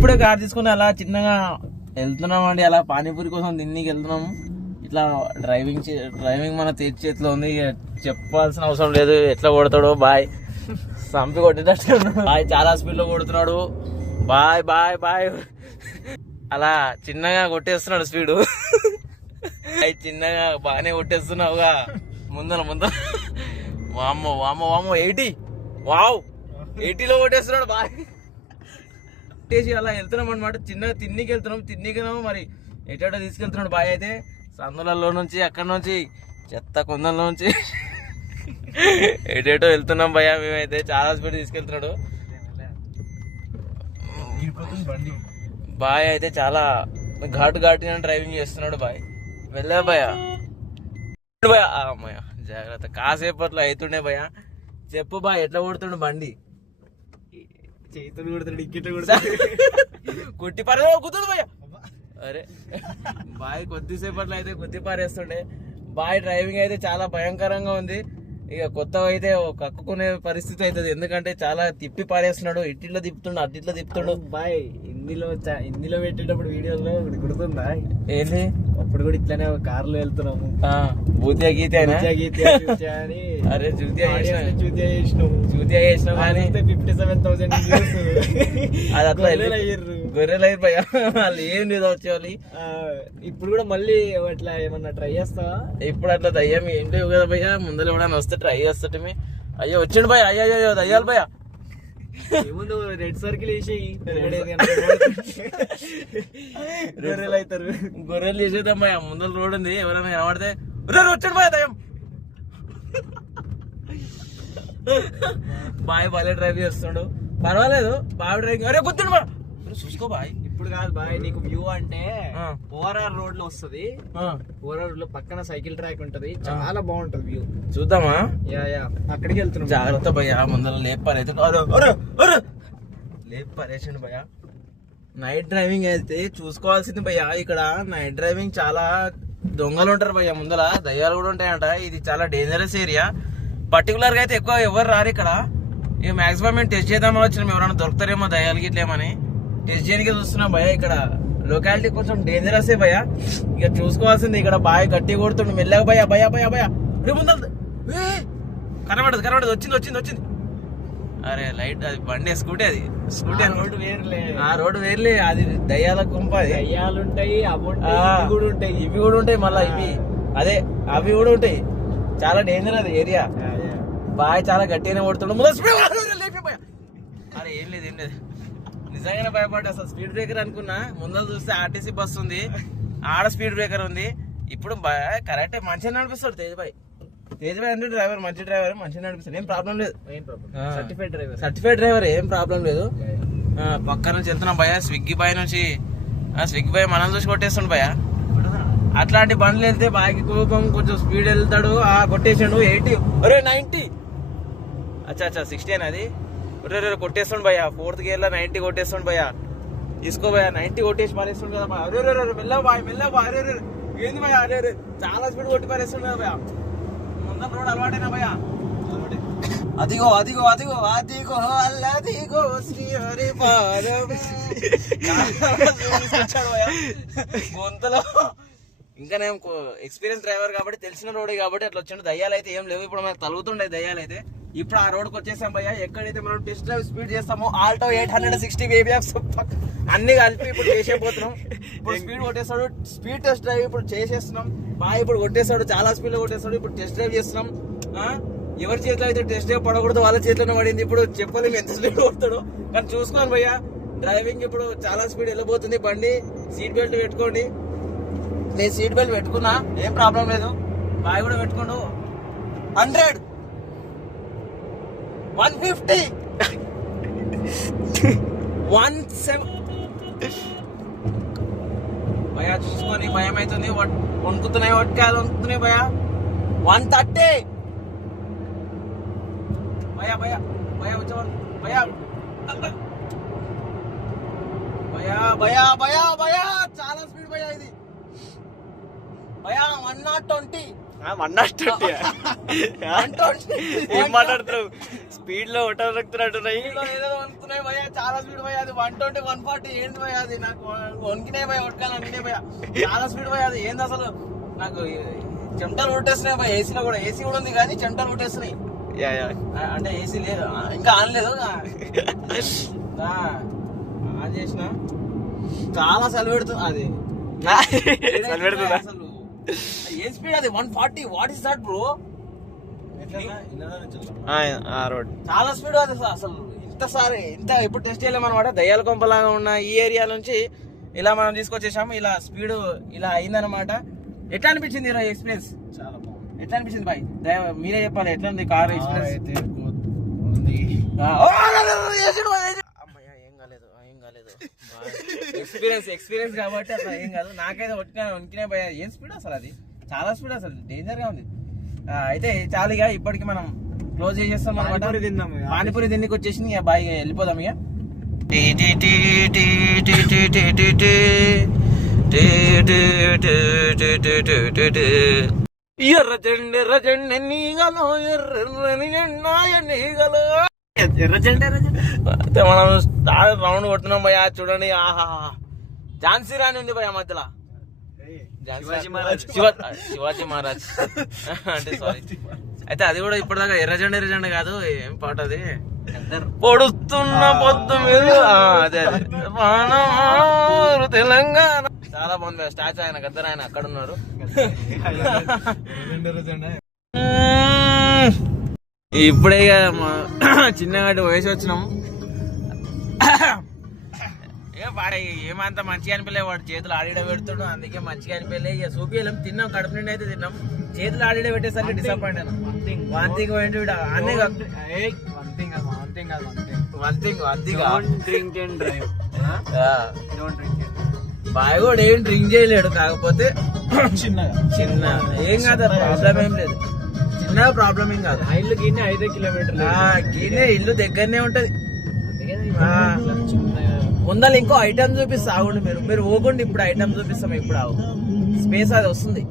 ఇప్పుడే కార్ తీసుకుని అలా చిన్నగా వెళ్తున్నాం అండి. అలా పానీపూరి కోసం తిన్నీకి వెళ్తున్నాము. ఇట్లా డ్రైవింగ్ మన చేతిలో ఉంది. చెప్పాల్సిన అవసరం లేదు. ఎట్లా కొడతాడో బాయ్ సంపి కొట్టేటట్టు బాయ్ చాలా స్పీడ్ లో కొడుతున్నాడు. బాయ్ బాయ్ బాయ్ అలా చిన్నగా కొట్టేస్తున్నాడు స్పీడు. చిన్నగా బాగానే కొట్టేస్తున్నావుగా. ముందర వామ్మో వామ్మో వామ్మో 80 వావ్ 80లో కొట్టేస్తున్నాడు బాయ్. కొట్టేసి అలా వెళ్తున్నాం అనమాట. చిన్నగా తిన్నీకి వెళ్తున్నాము. మరి ఎటో తీసుకెళ్తున్నాడు బాయ్. అయితే సందులలో నుంచి అక్కడ నుంచి చెత్త కొందల్లో నుంచి ఎటేటో వెళ్తున్నాం భయ్యా. మేమైతే చాలా స్పీడ్ తీసుకెళ్తున్నాడు బాయ్. అయితే చాలా ఘాటుగా డ్రైవింగ్ చేస్తున్నాడు బాయ్. వెళ్ళా భయ్యా అమ్మయ్య జాగ్రత్త. కాసేపట్లో అవుతుండే భయ్యా. చెప్పు బాయ్ ఎట్లా కొడుతుండు బండి? చేతులు కొడుతాడు, ఇక్కిట్లు కొడతాడు, కొట్టి పారే కుదుడు భయ్యా. అరే బాయ్ కొద్దిసేపట్లో అయితే కొద్ది పారేస్తుండే బాయ్. డ్రైవింగ్ అయితే చాలా భయంకరంగా ఉంది. ఇక కొత్తగా అయితే కక్కుకునే పరిస్థితి అవుతుంది. ఎందుకంటే చాలా తిప్పి పారేస్తున్నాడు. ఇట్లా తిప్పుతుండు అట్లా తిప్పుతుండు బాయ్. హిందీలో పెట్టేటప్పుడు వీడియోలో గుర్తుందా ఏంటి? అప్పుడు కూడా ఇట్లానే కార్లో వెళ్తున్నాము. భూతియా గీత అని అరే చూతియా చేసినాం కానీ 57,000 అది అట్లా గొర్రెలు అయిపోయా. వాళ్ళు ఏం లేదు వచ్చేవాళ్ళు. ఇప్పుడు కూడా మళ్ళీ అట్లా ఏమన్నా ట్రై చేస్తావా? ఇప్పుడు అట్లా దయ్యం ఏం లేవు కదా భయ్యా. ముందర ఎవడన్నా వస్తే ట్రై చేస్తామే. అయ్యో వచ్చిండు భయ్య. అయ్యో దయ్యాలు భయ్యా. ఏముందు రెడ్ సర్కిల్ వేసి గొర్రెలు అవుతారు. గొర్రెలు చేసేద్దాం భయ్యా. ముందర రోడ్ ఉంది. ఎవరైనా కనబడితే వచ్చాడు భయ్య దయ్యం. బాయ్ బాగా డ్రైవ్ చేస్తున్నాడు. పర్వాలేదు బాగా డ్రైవింగ్. అరే గుర్తుండు బా చూసుకో బాయ్. ఇప్పుడు కాదు బాయ్, నీకు వ్యూ అంటే ఓఆర్ఆర్ రోడ్ లో వస్తుంది. ఓఆర్ఆర్ రోడ్ లో పక్కన సైకిల్ ట్రాక్ ఉంటది. చాలా బాగుంటది వ్యూ. చూద్దామా? యా అక్కడికి వెళ్తున్నాం. జాగ్రత్త భయ్యా. ముందర లేపు పరేసాడు భయ్యా. నైట్ డ్రైవింగ్ అయితే చూసుకోవాల్సింది భయ్యా. ఇక్కడ నైట్ డ్రైవింగ్ చాలా దొంగలు ఉంటారు భయ్యా. ముందర దయ్యాలు కూడా ఉంటాయంట. ఇది చాలా డేంజరస్ ఏరియా. పర్టికులర్ గా అయితే ఎక్కువ ఎవరు రారు ఇక్కడ. ఇక మాక్సిమం మేము టెస్ట్ చేద్దామని వచ్చినాం. ఎవరైనా దొరుకుతారేమో దయ్యాలకి ఇట్లేమని టెస్ట్ చేయడానికి చూస్తున్నాం భయ్యా. ఇక్కడ లొకాలిటీ కొంచెం డేంజరస్ భయ్యా. ఇక చూసుకోవాల్సింది. ఇక్కడ బాయ్ గట్టి కొడుతుండు మెల్లగా భయ్యా. భయ్యా కనబడదు. వచ్చింది. అరే లైట్ అది బండి స్కూటీ. అది స్కూటీ రోడ్డు వేర్లే. ఆ రోడ్డు వేర్లే. అది దయ్యాల గుంప. దయ్యాలు ఉంటాయి, ఇవి కూడా ఉంటాయి. మళ్ళా ఇవి అదే అవి కూడా ఉంటాయి. చాలా డేంజర్ అది ఏరియా. బాయ్ చాలా గట్టిగానే కొడుతుండు. అరే ఏం లేదు నిజంగానే భయపడ్డా. అసలు స్పీడ్ బ్రేకర్ అనుకున్నా. ముందర చూస్తే ఆర్టీసీ బస్ ఉంది, ఆడ స్పీడ్ బ్రేకర్ ఉంది. ఇప్పుడు కరెక్టే మంచిగా నడిపిస్తాడు తేజ్బాయ్ అంటే డ్రైవర్. మంచి డ్రైవర్ మంచిగా నడిపిస్తాడు. ఏం ప్రాబ్లం లేదు. సర్టిఫైడ్ డ్రైవర్ ఏం ప్రాబ్లం లేదు. పక్క నుంచి వెళ్తున్నాం భయ. స్విగ్గీ బాయ్ నుంచి స్విగ్గీ బాయ్ మనం చూసి కొట్టేస్తుండు భయ. అట్లాంటి బండ్లు వెళ్తే బాయ్కి కోపం. కొంచెం స్పీడ్ వెళ్తాడు. కొట్టేసాడు 80. అరే 90. అచ్చా 60 అది. కొట్టేస్తుండు భయ్యా. 4th గేర్ లో 90 కొట్టేస్తుండు భయ్యా. తీసుకో భయ్యా. 90 కొట్టేసి పారేస్తుండు కదా భయ. అరే మెల్ల బాయ్. అరే ఏంది భయ్యా? అరే చాలా స్పీడ్ కొట్టి పారేస్తుండు కదా భయ్యా. ముందర రోడ్ అలవాటేనా భయ్యా? అదిగో అల్లదిగో శ్రీహరి పాదం గొంతలో. ఇంకా నేను ఎక్స్పీరియన్స్ డ్రైవర్ కాబట్టి తెలిసిన రోడ్ కాబట్టి అట్లా వచ్చిండు. దయ్యాలు అయితే ఏం లేవు. ఇప్పుడు మనకు తలుగుతుండే దయ్యాలు అయితే. ఇప్పుడు ఆ రోడ్కి వచ్చేసాం భయ్యా. ఎక్కడైతే మనం టెస్ట్ డ్రైవ్ స్పీడ్ చేస్తామో ఆల్టో 860 వేబిఎఫ్స్ అన్ని కలిపి ఇప్పుడు చేసేపోతున్నాం. ఇప్పుడు స్పీడ్ కొట్టేస్తాడు. స్పీడ్ టెస్ట్ డ్రైవ్ ఇప్పుడు చేసేస్తున్నాం బాయ్. ఇప్పుడు కొట్టేస్తాడు, చాలా స్పీడ్ లో కొట్టేస్తాడు. ఇప్పుడు టెస్ట్ డ్రైవ్ చేస్తున్నాం. ఎవరి చేతిలో అయితే టెస్ట్ డ్రైవ్ పడకూడదు వాళ్ళ చేతిలోనే పడింది. ఇప్పుడు చెప్పలేము ఎంత స్పీడ్ కొడతాడు. కానీ చూసుకోండి భయ్యా. డ్రైవింగ్ ఇప్పుడు చాలా స్పీడ్ వెళ్ళబోతుంది బండి. సీట్ బెల్ట్ పెట్టుకోండి. నేను సీట్ బెల్ట్ పెట్టుకున్నా, ఏం ప్రాబ్లం లేదు. బాయ్ కూడా పెట్టుకోండు. 100 150 170 భయ్యా. చూసుకొని భయం అవుతుంది. వణుకుతున్నాయి, వట్కాయలు వణుకుతున్నాయి భయ్యా. 130 భయ్యా వచ్చేవాడు భయ్యా. చాలా స్పీడ్ భయ్యా ఇది భయ్యా. 120 ఏం మాట్లాడుతున్నావు? స్పీడ్ లో హోటల్ రక్తున్నట్టున్నాయి. ఏదో అనుకున్నాయి భయ చాలా స్పీడ్ భయ అది 120 140 ఏంటి భయ అది నాకు వణికినే భయ ఒట్కాలి వణికినే భయ చాలా స్పీడ్ భయ అది ఏంది అసలు నాకు చెమటలు కొట్టేస్తున్నాయి భయ ఏసీలో కూడా ఏసీ కూడా ఉంది కానీ చెమటలు కొట్టేస్తున్నాయి అంటే ఏసీ లేదు ఇంకా ఆన్ లేదు ఆన్ చేసిన చాలా సెలవు పెడుతుంది అది అసలు ఏం స్పీడ్ అది 140 what is that bro road చాలా స్పీడ్ అది అసలు ఇంత ఇప్పుడు టెస్ట్ చేయలేము అనమాట దయ్యాల కొంపలాగా ఉన్న ఈ ఏరియా నుంచి ఇలా మనం తీసుకొచ్చేసాము ఇలా స్పీడ్ ఇలా అయిందనమాట ఎట్లా అనిపించింది ఈరోజు ఎక్స్పీరియన్స్ చాలా బాగుంది ఎట్లా అనిపించింది బాయ్ మీరే చెప్పాలి ఎట్లా ఉంది కార్ ఎక్స్పీరియన్స్ ఏం కాలేదు ఎక్స్పీరియన్స్ కాబట్టి అసలు ఏం కాదు నాకైతే వణికినే భయ ఏం స్పీడ్ అసలు అది చాలా స్పీడ్ అసలు డేంజర్ గా ఉంది అయితే చాలుగా ఇప్పటికి మనం క్లోజ్ చేసేస్తాం అనమాట పానీపూరి తిండికి వచ్చేసింది ఇక బాయ్ వెళ్ళిపోదాం ఇక ఎర్రజెండ నీగలో ఎర్రని నీగలో మనం రౌండ్ కొడుతున్నాం భయ చూడండి ఆహా ఝాన్సీ రాణి ఉంది భయ మధ్యలో శివాజీ మహారాజ్ అంటే సారీ అయితే అది కూడా ఇప్పటిదాకా ఎర్రజెండ కాదు ఏం పాట అది పొడుస్తున్న పొద్దు మీద అదే తెలంగాణ చాలా బాగుంది స్టాచ్యూ ఆయన గద్దరు ఆయన అక్కడ ఉన్నారు ఇప్పుడే చిన్నగా వయసు వచ్చినాం ఏమంత మంచిగా అనిపించలే వాడు చేతులు ఆడిడ పెడుతుడు అందుకే మంచిగా అనిపించలే ఇక చూపించలేం తిన్నాం కడుపు నిండి అయితే తిన్నాం చేతులు ఆడిడ పెట్టేసరికి డిసప్పాయింట్ అయినా వన్ థింగ్ బాయ్ కూడా ఏం డ్రింక్ చేయలేడు కాకపోతే చిన్న ఏం కాదు ప్రాబ్లం ఏం లేదు చిన్న ప్రాబ్లం ఏం కాదు ఇల్లు గిన్నె 5 కిలోమీటర్లు గిన్నె ఇల్లు దగ్గరనే ఉంటది ముందర ఇంకో ఐటమ్ చూపిస్తా ఆగుండి మీరు పోకుండా ఇప్పుడు ఐటమ్ చూపిస్తాం ఇప్పుడు స్పేస్ అది వస్తుంది